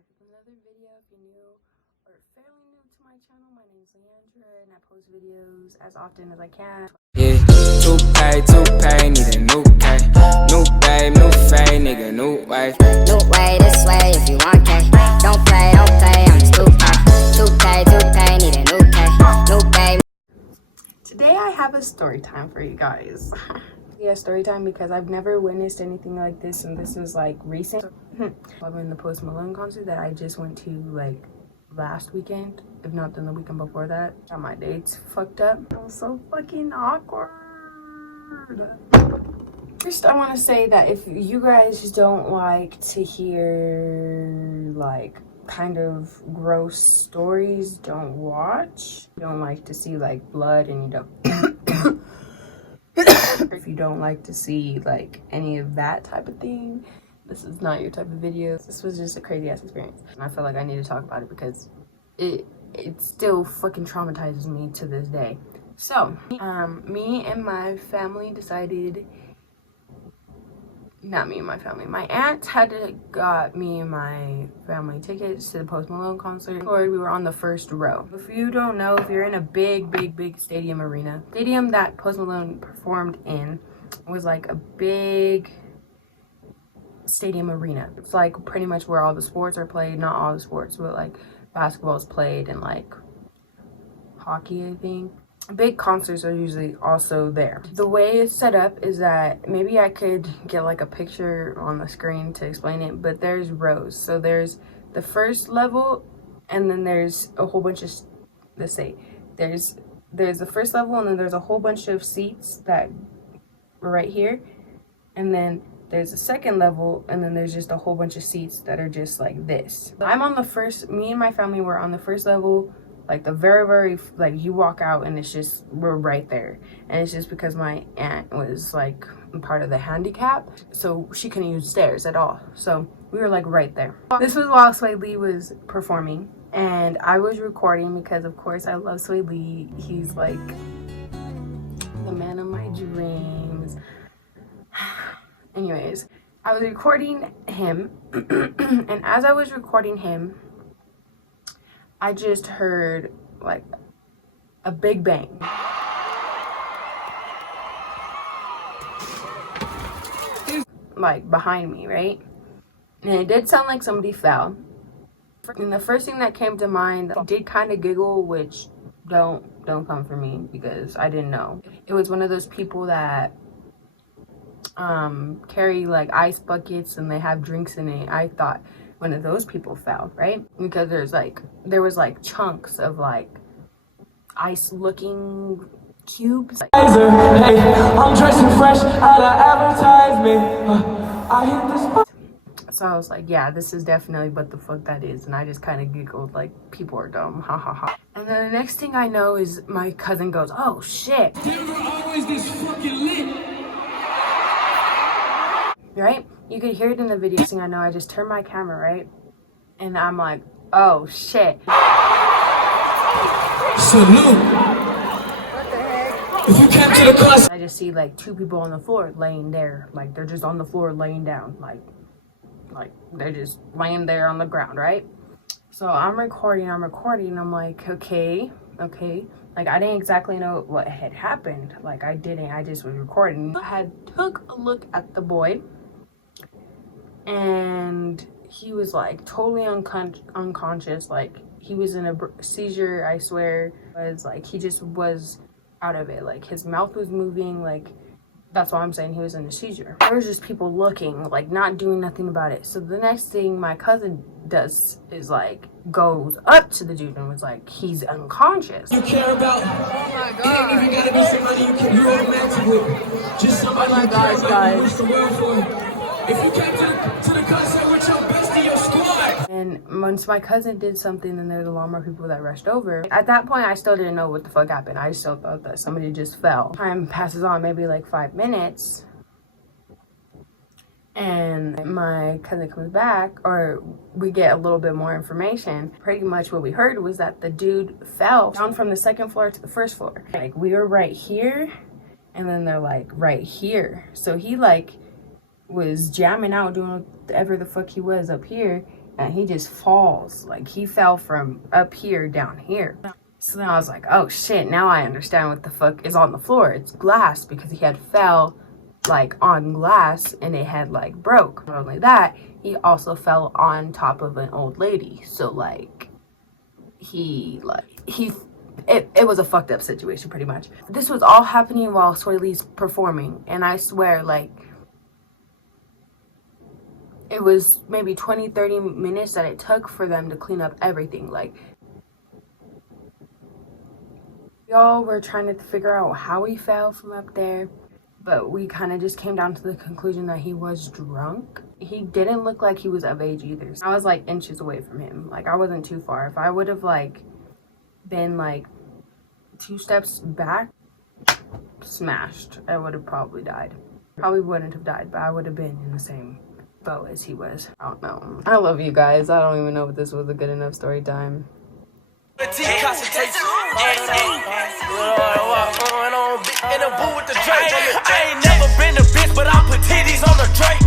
back with another video. If you're new or fairly new to my channel, my name is Leandra and I post videos as often as I can. Yeah, two pay, need a new pay. New babe, new fade, nigga, new wife. New way, this way if you want K. Don't play, I'm just 2K, need a new K. New babe. Today I have a story time for you guys. Yeah, story time because I've never witnessed anything like this, and this is like recent. I'm in the Post Malone concert that I just went to like last weekend, if not then the weekend before that. Got my dates fucked up. It was so fucking awkward. First, I want to say that if you guys don't like to hear like kind of gross stories, don't watch. You don't like to see like blood, and you don't if you don't like to see like any of that type of thing, this is not your type of video. This was just a crazy ass experience, and I feel like I need to talk about it because it still fucking traumatizes me to this day. So me and my family decided, not me and my family, my aunt had got me and my family tickets to the Post Malone concert. We were on the first row. If you don't know, if you're in a big stadium arena, stadium that Post Malone performed in was like a big stadium arena. It's like pretty much where all the sports are played. Not all the sports, but like basketball is played and like hockey, I think. Big concerts are usually also there. The way it's set up is that, maybe I could get like a picture on the screen to explain it, but there's rows. So there's the first level, and then there's a whole bunch of, let's say there's the first level, and then there's a whole bunch of seats that are right here, and then there's a second level, and then there's just a whole bunch of seats that are just like this. I'm on the first, me and my family were on the first level, like the very like you walk out and it's just, we're right there. And it's just because my aunt was like part of the handicap, so she couldn't use stairs at all, so we were like right there. This was while Sway Lee was performing, and I was recording because of course I love Sway Lee. He's like the man of my dreams. Anyways, I was recording him and as I was recording him, I just heard like a big bang. Like behind me, right? And it did sound like somebody fell. And the first thing that came to mind, I did kind of giggle, which don't come for me because I didn't know. It was one of those people that carry like ice buckets and they have drinks in it. I thought one of those people fell, right? Because there was like chunks of like ice looking cubes. I'm dressing fresh out of advertisement. I hit the spot. So I was like, yeah, this is definitely what the fuck that is. And I just kind of giggled like, people are dumb, ha ha ha. And then the next thing I know is my cousin goes, oh shit. Denver always gets fucking lit. Right? You could hear it in the video. Thing I know, I just turned my camera, right? And I'm like, oh shit. Salute. What the heck? If you came to the class, I just see like two people on the floor laying there. Like they're just on the floor laying down. Like they're just laying there on the ground, right? So I'm recording. I'm like, okay. Like I didn't exactly know what had happened. Like I just was recording. I had took a look at the boy, and he was like totally unconscious. Like he was in a seizure, I swear. Was like, he just was out of it. Like his mouth was moving. Like that's why I'm saying he was in a seizure. There was just people looking, like not doing nothing about it. So the next thing my cousin does is like goes up to the dude and was like, he's unconscious. you care about. Oh my God. It ain't even gotta be somebody you're romantic with. Just somebody you care about. You wish the world for. If you came to the concert with your bestie, your squad. And once my cousin did something, then there's a lot more people that rushed over. At that point, I still didn't know what the fuck happened. I still thought that somebody just fell. Time passes on, maybe like 5 minutes. And my cousin comes back, or we get a little bit more information. Pretty much what we heard was that the dude fell down from the second floor to the first floor. Like we were right here, and then they're like right here. So he like was jamming out, doing whatever the fuck he was up here, and he just falls. Like, he fell from up here down here. So then I was like, oh shit, now I understand what the fuck is on the floor. It's glass, because he had fell like on glass and it had like broke. Not only that, he also fell on top of an old lady. So like it was a fucked up situation pretty much. This was all happening while Soy Lee's performing, and I swear, like, it was maybe 20-30 minutes that it took for them to clean up everything. Like, y'all were trying to figure out how he fell from up there, but we kind of just came down to the conclusion that he was drunk. He didn't look like he was of age either. I was like inches away from him. Like, I wasn't too far. If I would have like been like 2 steps back, smashed, I would have probably died. Probably wouldn't have died, but I would have been in the same boat as he was. I don't know. I love you guys. I don't even know if this was a good enough story time. In the booth with the Drake. I ain't never been a bitch, but I put titties on the Drake.